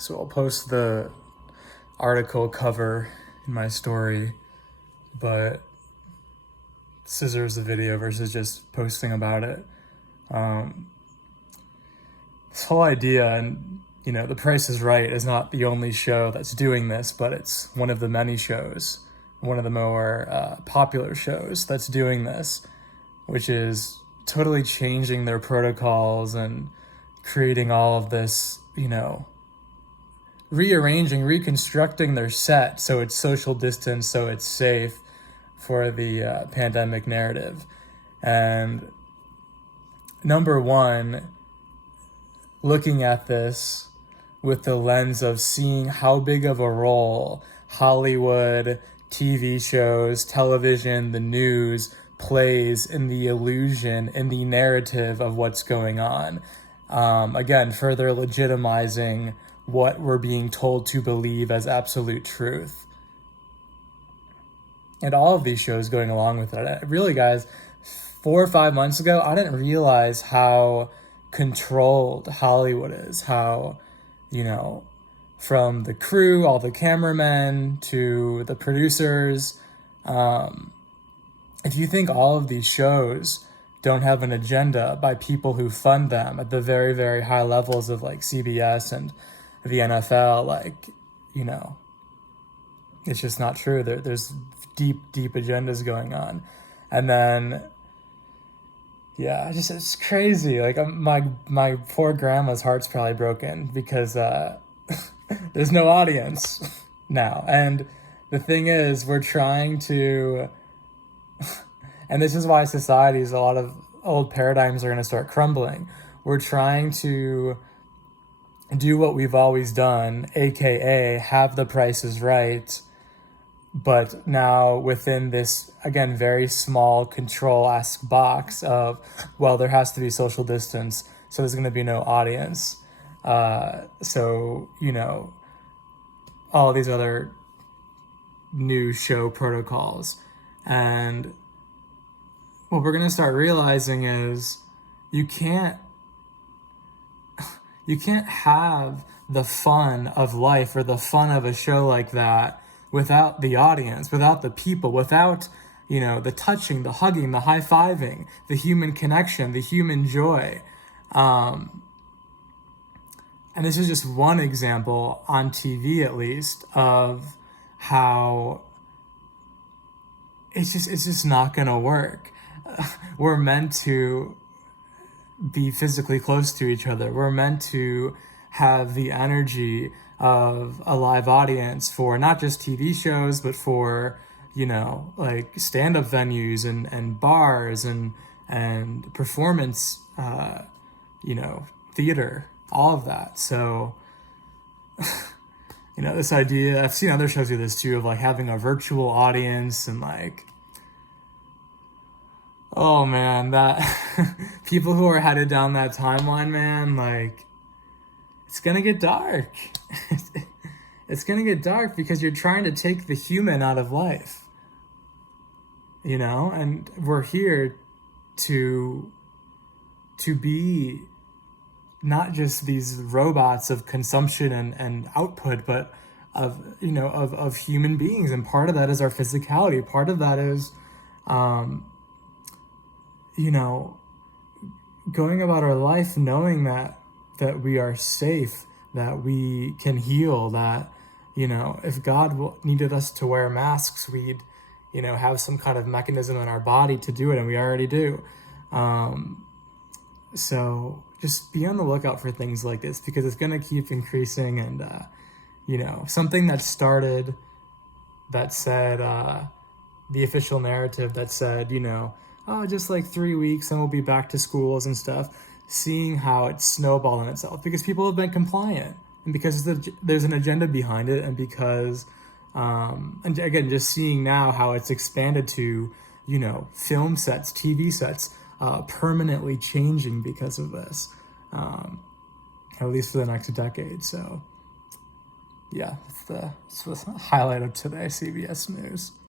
So I'll post the article cover in my story, but scissors the video versus just posting about it. This whole idea, and The Price is Right is not the only show that's doing this, but it's one of the many shows, one of the more popular shows that's doing this, which is totally changing their protocols and creating all of this, rearranging, reconstructing their set so it's social distance, so it's safe for the pandemic narrative. And number one, looking at this with the lens of seeing how big of a role Hollywood, TV shows, television, the news plays in the illusion, in the narrative of what's going on. Again, further legitimizing what we're being told to believe as absolute truth. And all of these shows going along with it. Really, guys, 4 or 5 months ago, I didn't realize how controlled Hollywood is. How, from the crew, all the cameramen, to the producers. If you think all of these shows don't have an agenda by people who fund them at the very, very high levels of like CBS and the NFL, it's just not true. There's deep agendas going on. And then, it's crazy. Like my poor grandma's heart's probably broken because there's no audience now. And the thing is, we're trying to, and this is why societies, a lot of old paradigms are going to start crumbling. We're trying to do what we've always done, aka have the prices right, but now within this, again, very small control-esque box of, well, there has to be social distance, so there's going to be no audience. All these other new show protocols. And what we're going to start realizing is you can't have the fun of life or the fun of a show like that without the audience, without the people, without, the touching, the hugging, the high-fiving, the human connection, the human joy. And this is just one example on TV, at least, of how it's just not going to work. We're meant to be physically close to each other. We're meant to have the energy of a live audience for not just TV shows, but for, stand-up venues and bars and performance, theater, all of that. So, this idea, I've seen other shows do this too, of like having a virtual audience and oh man, that people who are headed down that timeline, man, it's gonna get dark. It's gonna get dark because you're trying to take the human out of life. And we're here to be not just these robots of consumption and output, but of human beings. And part of that is our physicality. Part of that is, going about our life knowing that we are safe, that we can heal, that, if God needed us to wear masks, we'd, have some kind of mechanism in our body to do it, and we already do. So just be on the lookout for things like this, because it's going to keep increasing. And, something that started, that said, the official narrative that said, just like 3 weeks and we'll be back to schools and stuff, seeing how it's snowballed on itself because people have been compliant and because there's an agenda behind it, and because, and again, just seeing now how it's expanded to, film sets, TV sets, permanently changing because of this, at least for the next decade. So, yeah, that's the highlight of today, CBS News.